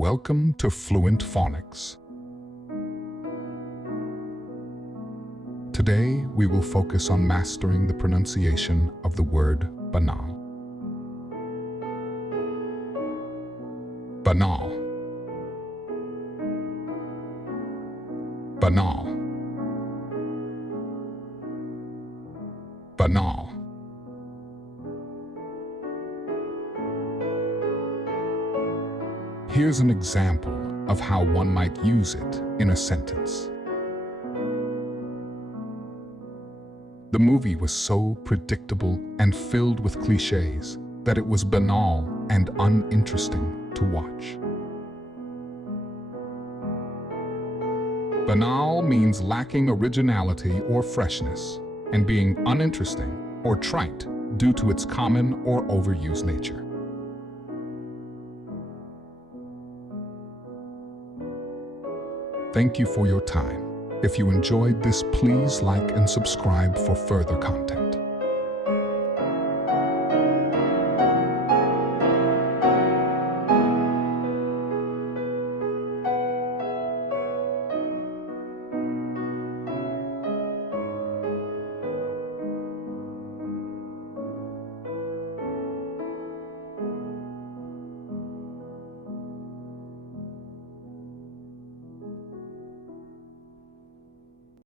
Welcome to Fluent Phonics. Today, we will focus on mastering the pronunciation of the word banal. Banal. Banal. Banal. Here's an example of how one might use it in a sentence. The movie was so predictable and filled with cliches that it was banal and uninteresting to watch. Banal means lacking originality or freshness and being uninteresting or trite due to its common or overused nature. Thank you for your time. If you enjoyed this, please like and subscribe for further content.